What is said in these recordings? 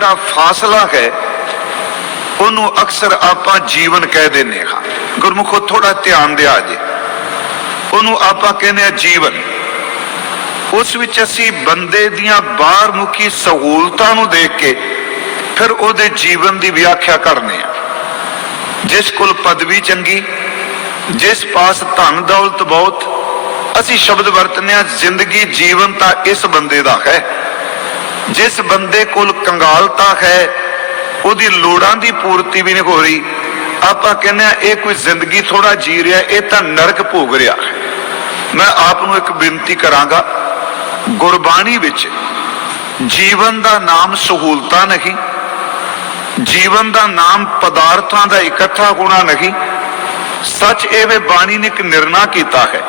ਜਿਹੜਾ ਫਾਸਲਾ ਹੈ, ਉਹਨੂੰ ਅਕਸਰ ਆਪਾਂ ਜੀਵਨ ਕਹਿ ਦਿੰਦੇ ਹਾਂ। ਗੁਰਮੁਖੋ ਥੋੜਾ ਧਿਆਨ ਦਿਆ ਜੇ। ਉਹਨੂੰ ਆਪਾਂ ਕਹਿੰਦੇ ਆ ਜੀਵਨ। ਉਸ ਵਿੱਚ ਅਸੀਂ ਬੰਦੇ ਦੀਆਂ ਬਾਹਰ ਸਹੂਲਤਾਂ ਨੂੰ ਦੇਖ ਕੇ ਫਿਰ ਉਹਦੇ ਜੀਵਨ ਦੀ ਵਿਆਖਿਆ ਕਰਨੇ ਆ। ਜਿਸ ਕੋਲ ਪਦਵੀ ਚੰਗੀ, ਜਿਸ ਪਾਸ ਧਨ ਦੌਲਤ ਬਹੁਤ, ਅਸੀਂ ਸ਼ਬਦ ਵਰਤਨੇ ਆ, ਜ਼ਿੰਦਗੀ ਜੀਵਨ ਤਾਂ ਇਸ ਬੰਦੇ ਦਾ ਹੈ। ਜਿਸ ਬੰਦੇ ਕੋਲ ਕੰਗਾਲਤਾ ਹੈ, ਉਹਦੀ ਲੋੜਾਂ ਦੀ ਪੂਰਤੀ ਵੀ ਨਹੀਂ ਹੋ ਰਹੀ। ਆਪਾਂ ਕਹਿੰਦੇ ਆ ਇਹ ਕੋਈ ਜ਼ਿੰਦਗੀ ਥੋੜਾ ਜੀ ਰਿਹਾ, ਇਹ ਤਾਂ ਨਰਕ ਭੋਗ ਰਿਹਾ ਮੈਂ ਆਪ ਨੂੰ ਇੱਕ ਬੇਨਤੀ ਕਰਾਂਗਾ, ਗੁਰਬਾਣੀ ਵਿੱਚ ਜੀਵਨ ਦਾ ਨਾਮ ਸਹੂਲਤਾਂ ਨਹੀਂ, ਜੀਵਨ ਦਾ ਨਾਮ ਪਦਾਰਥਾਂ ਦਾ ਇਕੱਠਾ ਹੋਣਾ ਨਹੀਂ, ਸੱਚ ਇਹ ਵੇ ਬਾਣੀ ਨੇ ਇੱਕ ਨਿਰਣਾ ਕੀਤਾ ਹੈ।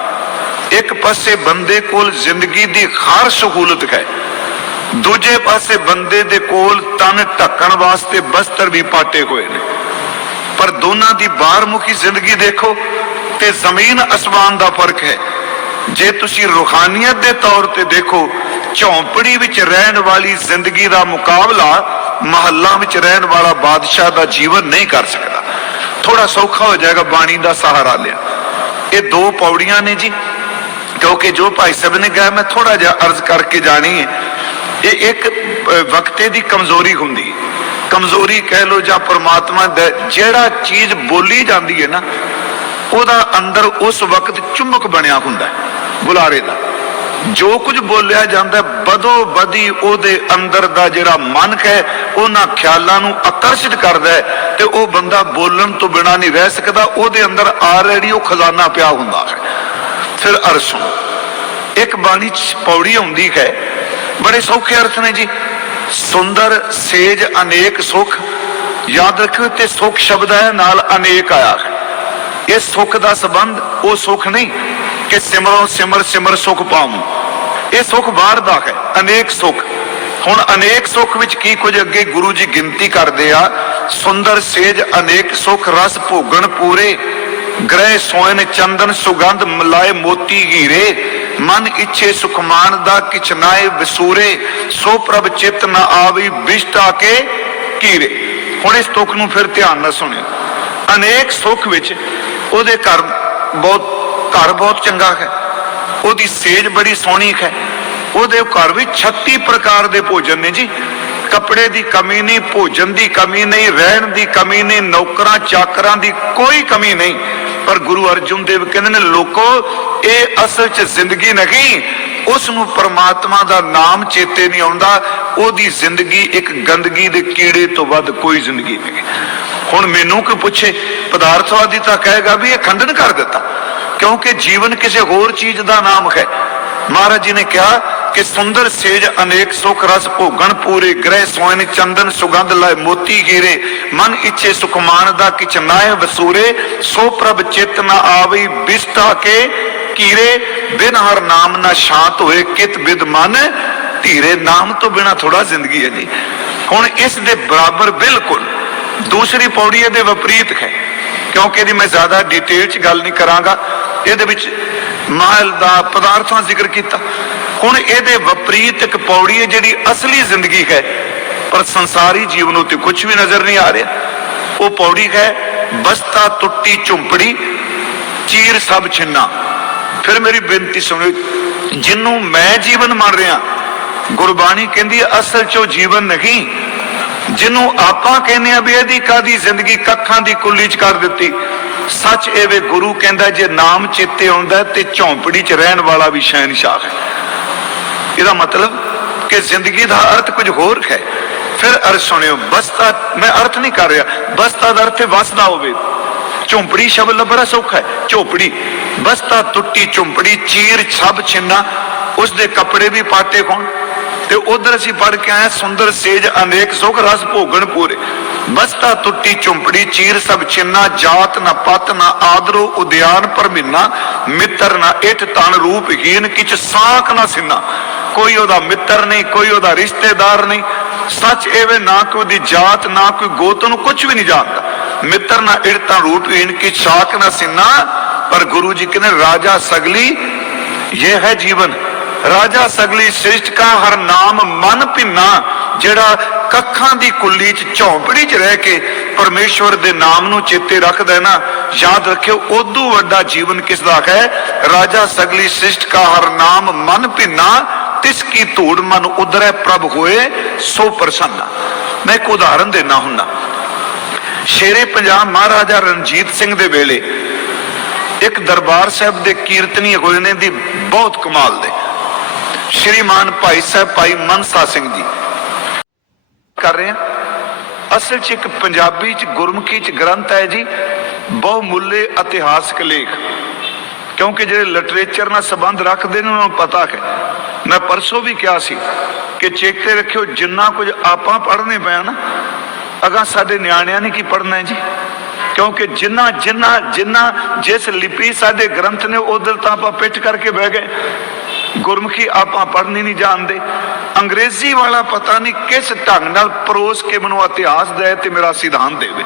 ਇੱਕ ਪਾਸੇ ਬੰਦੇ ਕੋਲ ਜ਼ਿੰਦਗੀ ਦੀ ਹਰ ਸਹੂਲਤ ਹੈ ਦੂਜੇ ਪਾਸੇ ਬੰਦੇ ਦੇ ਕੋਲ ਤਨ ਢੱਕਣ ਵਾਸਤੇ ਬਸਤਰ ਵੀ ਪਾਟੇ ਹੋਏ ਨੇ। ਪਰ ਦੋਨਾਂ ਦੀ ਬਾਹਰਮੁਖੀ ਜ਼ਿੰਦਗੀ ਦੇਖੋ ਤੇ ਜ਼ਮੀਨ ਅਸਮਾਨ ਦਾ ਫ਼ਰਕ ਹੈ। ਜੇ ਤੁਸੀਂ ਰੂਹਾਨੀਅਤ ਦੇ ਤੌਰ ਤੇ ਦੇਖੋ, ਝੌਂਪੜੀ ਵਿੱਚ ਰਹਿਣ ਵਾਲੀ ਜ਼ਿੰਦਗੀ ਦਾ ਮੁਕਾਬਲਾ ਮਹੱਲਾ ਵਿੱਚ ਰਹਿਣ ਵਾਲਾ ਬਾਦਸ਼ਾਹ ਦਾ ਜੀਵਨ ਨਹੀਂ ਕਰ ਸਕਦਾ। ਥੋੜਾ ਸੌਖਾ ਹੋ ਜਾਏਗਾ ਬਾਣੀ ਦਾ ਸਹਾਰਾ ਲਿਆ। ਇਹ ਦੋ ਪੌੜੀਆਂ ਨੇ ਜੀ, ਕਿਉਂਕਿ ਜੋ ਭਾਈ ਸਾਹਿਬ ਨੇ ਕਿਹਾ, ਮੈਂ ਥੋੜਾ ਜਿਹਾ ਅਰਜ਼ ਕਰਕੇ ਜਾਣੀ ਹੈ। ਇਹ ਇੱਕ ਵਕਤੇ ਦੀ ਕਮਜ਼ੋਰੀ ਹੁੰਦੀ। ਕਮਜ਼ੋਰੀ ਕਹਿ ਲੋ ਜਾਂ ਪ੍ਰਮਾਤਮਾ ਦਾ ਜਿਹੜਾ ਚੀਜ਼ ਬੋਲੀ ਜਾਂਦੀ ਹੈ ਨਾ, ਉਹਦਾ ਅੰਦਰ ਉਸ ਵਕਤ ਚੁੰਮਕ ਬਣਿਆ ਹੁੰਦਾ ਬੁਲਾਰੇ ਦਾ। ਜੋ ਕੁਝ ਬੋਲਿਆ ਜਾਂਦਾ ਬਦੋ ਬਦੀ ਉਹਦੇ ਅੰਦਰ ਦਾ ਜਿਹੜਾ ਮਨ ਹੈ, ਉਹਨਾਂ ਖਿਆਲਾਂ ਨੂੰ ਆਕਰਸ਼ਿਤ ਕਰਦਾ ਹੈ ਤੇ ਉਹ ਬੰਦਾ ਬੋਲਣ ਤੋਂ ਬਿਨਾ ਨਹੀਂ ਰਹਿ ਸਕਦਾ, ਉਹਦੇ ਅੰਦਰ ਆਲਰੇਡੀ ਉਹ ਖਜ਼ਾਨਾ ਪਿਆ ਹੁੰਦਾ ਹੈ। ਫਿਰ ਅਰਸੋਂ, ਇੱਕ ਬਾਣੀ ਚ ਪੌੜੀ ਆਉਂਦੀ ਹੈ ਬੜੇ ਸੌਖੇ ਅਰਥ ਨੇ ਜੀ। ਸੁੰਦਰ, ਸੇਜ, ਅਨੇਕ ਸੁਖ। ਯਾਦ ਰੱਖਿਓ ਤੇ ਸੁਖ ਸ਼ਬਦ ਹੈ, ਨਾਲ ਅਨੇਕ ਆਇਆ ਇਹ ਸੁਖ ਦਾ ਸੰਬੰਧ ਉਹ ਸੁਖ ਨਹੀਂ ਕਿ ਸਿਮਰੋ ਸਿਮਰ ਸਿਮਰ ਸੁਖ ਪਾਉਂ। ਇਹ ਸੁਖ ਬਾਹਰ ਦਾ ਹੈ, ਅਨੇਕ ਸੁਖ। ਹੁਣ ਅਨੇਕ ਸੁਖ ਵਿੱਚ ਕੀ ਕੁਝ ਅੱਗੇ ਗੁਰੂ ਜੀ ਗਿਣਤੀ ਕਰਦੇ ਆ? ਸੁੰਦਰ, ਸੇਜ, ਅਨੇਕ ਸੁਖ, ਰਸ, ਭੋਗਣ, ਪੂਰੇ। ਗ੍ਰਹਿ ਸੋਇਨ ਚੰਦਨ, ਸੁਗੰਧ, ਮਲਾਏ, ਮੋਤੀ, ਹੀਰੇ। ਮਨ ਇੱਛੇ ਸੁਖਮਾਨ ਦਾ ਕਿਛ ਵਿਸੂਰੇ, ਸੋ ਪ੍ਰਭ ਚਿਤ ਨ ਆਵੀ ਬਿਸ਼ਟਾ ਕੇ ਕੀਰੇ। ਹੁਣ ਇਸ ਤੁਕ ਨੂੰ ਫਿਰ ਧਿਆਨ ਨਾਲ ਸੁਣਿਓ। ਅਨੇਕ ਸੁਖ ਵਿੱਚ ਉਹਦੇ ਘਰ ਬਹੁਤ ਘਰ ਬਹੁਤ ਚੰਗਾ ਹੈ। ਉਹਦੀ ਸੇਜ ਬੜੀ ਸੋਹਣੀ ਹੈ। ਉਹਦੇ ਘਰ ਵਿੱਚ 36 ਪ੍ਰਕਾਰ ਦੇ ਭੋਜਨ ਨੇ ਜੀ। ਕੱਪੜੇ ਦੀ ਕਮੀ ਨਹੀਂ, ਭੋਜਨ ਦੀ ਕਮੀ ਨਹੀਂ, ਰਹਿਣ ਦੀ ਕਮੀ ਨਹੀਂ, ਨੌਕਰਾਂ, ਚਾਕਰਾਂ ਦੀ ਕੋਈ ਕਮੀ ਨਹੀਂ। ਪਰ ਗੁਰੂ ਅਰਜੁਨ ਦੇਵ ਕਹਿੰਦੇ ਨੇ, ਲੋਕੋ, ਇਹ ਅਸਲ 'ਚ ਜ਼ਿੰਦਗੀ ਨਹੀਂ। ਉਸ ਨੂੰ ਪਰਮਾਤਮਾ ਦਾ ਨਾਮ ਚੇਤੇ ਨਹੀਂ ਆਉਂਦਾ। ਉਹਦੀ ਜ਼ਿੰਦਗੀ ਇੱਕ ਗੰਦਗੀ ਦੇ ਕੀੜੇ ਤੋਂ ਵੱਧ ਕੋਈ ਜ਼ਿੰਦਗੀ ਨਹੀਂ। ਹੁਣ ਮੈਨੂੰ ਕੋਈ ਪੁੱਛੇ, ਪਦਾਰਥਵਾਦੀ ਤਾਂ ਕਹੇਗਾ ਵੀ ਇਹ ਖੰਡਨ ਕਰ ਦਿੱਤਾ। ਕਿਉਂਕਿ ਜੀਵਨ ਕਿਸੇ ਹੋਰ ਚੀਜ਼ ਦਾ ਨਾਮ ਹੈ। ਮਹਾਰਾਜ ਜੀ ਨੇ ਕਿਹਾ ਕਿ ਸੁੰਦਰ ਸੇਜ ਅਨੇਕ ਸੁਖ ਰਸ ਭੋਗਣ ਪੂਰੇ ਗ੍ਰਹਿ ਸੋਇਨ ਚੰਦਨ ਸੁਗੰਧ ਲਾਇ ਮੋਤੀ ਗੀਰੇ, ਮਨ ਇੱਛੇ ਸੁਖਮਾਨ ਦਾ ਕਿਛ ਨਾਏ ਵਸੂਰੇ, ਸੋ ਪ੍ਰਭ ਚਿਤ ਨ ਆਵਈ ਬਿਸਟਾ ਕੇ ਕੀਰੇ, ਬਿਨ ਹਰ ਨਾਮ ਨਾ ਸ਼ਾਂਤ ਹੋਏ ਕਿਤ ਬਿਦ ਮਨ, ਧੀਰੇ ਨਾਮ ਤੋਂ ਬਿਨਾ ਥੋੜਾ ਜ਼ਿੰਦਗੀ ਹੈ ਜੀ। ਹੁਣ ਇਸ ਦੇ ਬਰਾਬਰ ਬਿਲਕੁਲ ਦੂਸਰੀ ਪੌੜੀ ਇਹਦੇ ਵਿਪਰੀਤ ਹੈ, ਕਿਉਂਕਿ ਇਹਦੀ ਮੈਂ ਜ਼ਿਆਦਾ ਡਿਟੇਲ ਚ ਗੱਲ ਨਹੀਂ ਕਰਾਂਗਾ। ਇਹਦੇ ਵਿੱਚ ਮਾਲ ਦਾ ਪਦਾਰਥਾਂ ਜ਼ਿਕਰ ਕੀਤਾ। ਹੁਣ ਇਹਦੇ ਵਿਪਰੀਤ ਇੱਕ ਪੌੜੀ ਹੈ ਜਿਹੜੀ ਅਸਲੀ ਜ਼ਿੰਦਗੀ ਹੈ, ਪਰ ਸੰਸਾਰੀ ਜੀਵਨ ਉਤੇ ਕੁਝ ਵੀ ਨਜ਼ਰ ਨਹੀਂ ਆ ਰਿਹਾ। ਉਹ ਪੌੜੀ ਹੈ, ਬਸਤਾ, ਟੁੱਟੀ, ਝੁੰਪੜੀ, ਚੀਰ ਸਭ ਛਿੰਨਾ। ਫਿਰ ਮੇਰੀ ਬੇਨਤੀ ਸੁਣੋ ਜਿਹਨੂੰ ਮੈਂ ਜੀਵਨ ਮੰਨ ਰਿਹਾ, ਗੁਰਬਾਣੀ ਕਹਿੰਦੀ ਅਸਲ ਚੋਂ ਜੀਵਨ ਨਹੀਂ। ਜਿਹਨੂੰ ਆਪਾਂ ਕਹਿੰਦੇ ਆ ਵੀ ਇਹਦੀ ਕਾਦੀ ਜ਼ਿੰਦਗੀ ਕੱਖਾਂ ਦੀ ਕੁੱਲੀ ਚ ਕਰ ਦਿੱਤੀ, ਸੱਚ ਇਹ ਵੇ ਗੁਰੂ ਕਹਿੰਦਾ, ਜੇ ਨਾਮ ਚੇਤੇ ਆਉਂਦਾ ਤੇ ਝੌਂਪੜੀ ਚ ਰਹਿਣ ਵਾਲਾ ਵੀ ਸ਼ਹਿਨशाह ਹੈ। ਇਹਦਾ ਮਤਲਬ ਕਿ ਜ਼ਿੰਦਗੀ ਦਾ ਅਰਥ ਕੁਝ ਹੋਰ ਹੈ। ਫਿਰ ਅਰਥ ਸੁਣਿਓ ਬਸਤਾ ਮੈਂ ਅਰਥ ਨਹੀਂ ਕਰ ਰਿਹਾ। ਬਸਤਾ ਦਾ ਅਰਥ ਵਸਦਾ ਹੋਵੇ। ਝੌਂਪੜੀ ਸ਼ਬਦ ਲ ਸੌਖਾ ਹੈ। ਝੋਪੜੀ ਬਸਤਾ ਟੁੱਟੀ ਝੌਂਪੜੀ, ਚੀਰ ਸਭ ਛਿੰਨਾ ਉਸ ਦੇ ਕੱਪੜੇ ਵੀ ਪਾਟੇ ਹੋਣ। ਤੇ ਉਧਰ ਅਸੀਂ ਪੜ ਕੇ ਆਏ ਸੁੰਦਰ, ਸੇਜ, ਅਨੇਕ, ਸੁਖ, ਰਸ, ਭੋਗਣ, ਪੂਰੇ। ਬਸਤਾ ਟੁੱਟੀ ਝੁੰਪੜੀ, ਚੀਰ ਸਭ ਛਿੰਨਾ, ਜਾਤ ਨਾ ਪਤ, ਨਾ ਆਦਰੋ, ਉਦਿਆਨ, ਪਰਮਿੰਨਾ, ਮਿੱਤਰ ਨਾ ਇਠ, ਤਨ, ਰੂਪ, ਹੀਨ, ਕਿਛ, ਸਾਖ ਨਾ ਸਿੰਨਾ। ਕੋਈ ਉਹਦਾ ਮਿੱਤਰ ਨਹੀਂ, ਕੋਈ ਉਹਦਾ ਰਿਸ਼ਤੇਦਾਰ ਨਹੀਂ। ਸੱਚ ਐਵੇਂ ਨਾ ਕੋਈ ਦੀ ਜਾਤ, ਨਾ ਕੋਈ ਗੋਤ ਨੂੰ ਕੁਝ ਵੀ ਨਹੀਂ ਜਾਣਦਾ। ਮਿੱਤਰ ਨਾ ਇਠ ਤਨ ਰੂਪ ਹੀਨ ਨਾ ਸਿੰਨਾ। ਪਰ ਗੁਰੂ ਜੀ ਕਹਿੰਦੇ, ਰਾਜਾ ਸਗਲੀ, ਇਹ ਹੈ ਜੀਵਨ। ਰਾਜਾ ਸਗਲੀ ਸ੍ਰਿਸ਼ਟ ਕਾ ਹਰ ਨਾਮ ਮਨ ਭਿੰਨਾ। ਜਿਹੜਾ ਕੱਖਾਂ ਦੀ ਕੁੱਲੀ 'ਚ ਝੌਂਪੜੀ 'ਚ ਰਹਿ ਕੇ ਪਰਮੇਸ਼ਵਰ ਦੇ ਨਾਮ ਨੂੰ ਚੇਤੇ ਰੱਖਦਾ ਹੈ ਨਾ, ਯਾਦ ਰੱਖਿਓ ਉਦੋਂ ਵੱਡਾ ਜੀਵਨ ਕਿਸ ਦਾ ਹੈ? ਰਾਜਾ ਸਗਲੀ ਸ੍ਰਿਸ਼ਟ ਕਾ ਹਰ ਨਾਮ ਮਨ ਭਿੰਨਾ। ਤਿਸ ਕੀ ਧੂੜ ਮਨ ਉਦਰੈ ਪ੍ਰਭ ਹੋਏ, ਸੋ ਪ੍ਰਸੰਨਾ। ਮੈਂ ਇੱਕ ਉਦਾਹਰਨ ਦੇਣਾ ਹੁੰਨਾ। ਸ਼ੇਰੇ ਪੰਜਾਬ ਮਹਾਰਾਜਾ ਰਣਜੀਤ ਸਿੰਘ ਦੇ ਵੇਲੇ, ਇੱਕ ਦਰਬਾਰ ਸਾਹਿਬ ਦੇ ਕੀਰਤਨੀ ਹੋਏ ਨੇ ਦੀ ਬਹੁਤ ਕਮਾਲ ਦੇ। ਸ਼੍ਰੀਮਾਨ ਭਾਈ ਸਾਹਿਬ, ਭਾਈ ਮਨਸਾ ਸਿੰਘ ਜੀ। ਕਰ ਰਹੇ ਹਾਂ ਅਸਲ 'ਚ ਇੱਕ ਪੰਜਾਬੀ 'ਚ ਗੁਰਮੁਖੀ 'ਚ ਗ੍ਰੰਥ ਹੈ ਜੀ ਬਹੁਮੁੱਲੇ ਇਤਿਹਾਸਕ ਲੇਖ। ਕਿਉਂਕਿ ਜਿਹੜੇ ਲਿਟਰੇਚਰ ਨਾਲ ਸੰਬੰਧ ਰੱਖਦੇ ਨੇ, ਉਹਨਾਂ ਨੂੰ ਪਤਾ ਹੈ। ਮੈਂ ਪਰਸੋਂ ਵੀ ਕਿਹਾ ਸੀ ਕਿ ਚੇਤੇ ਰੱਖਿਓ, ਜਿੰਨਾ ਕੁਝ ਆਪਾਂ ਪੜ੍ਹਨੇ ਪੈਣ ਨਾ ਅਗਾ ਸਾਡੇ ਨਿਆਣਿਆਂ ਨੇ ਕੀ ਪੜ੍ਹਨਾ ਹੈ ਜੀ? ਕਿਉਂਕਿ ਜਿੰਨਾ ਜਿੰਨਾ ਜਿੰਨਾ ਜਿਸ ਲਿਪੀ ਸਾਡੇ ਗ੍ਰੰਥ ਨੇ ਉਧਰ ਤਾਂ ਆਪਾਂ ਪਿੱਠ ਕਰਕੇ ਬਹਿ ਗਏ। ਗੁਰਮੁਖੀ ਆਪਾਂ ਪੜ੍ਹਨੀ ਨਹੀਂ ਜਾਣਦੇ। ਅੰਗਰੇਜ਼ੀ ਵਾਲਾ ਪਤਾ ਨਹੀਂ ਕਿਸ ਢੰਗ ਨਾਲ ਪਰੋਸ ਕੇ ਮੈਨੂੰ ਇਤਿਹਾਸ ਦੇ ਤੇ ਮੇਰਾ ਸਿਧਾਂਤ ਦੇਵੇ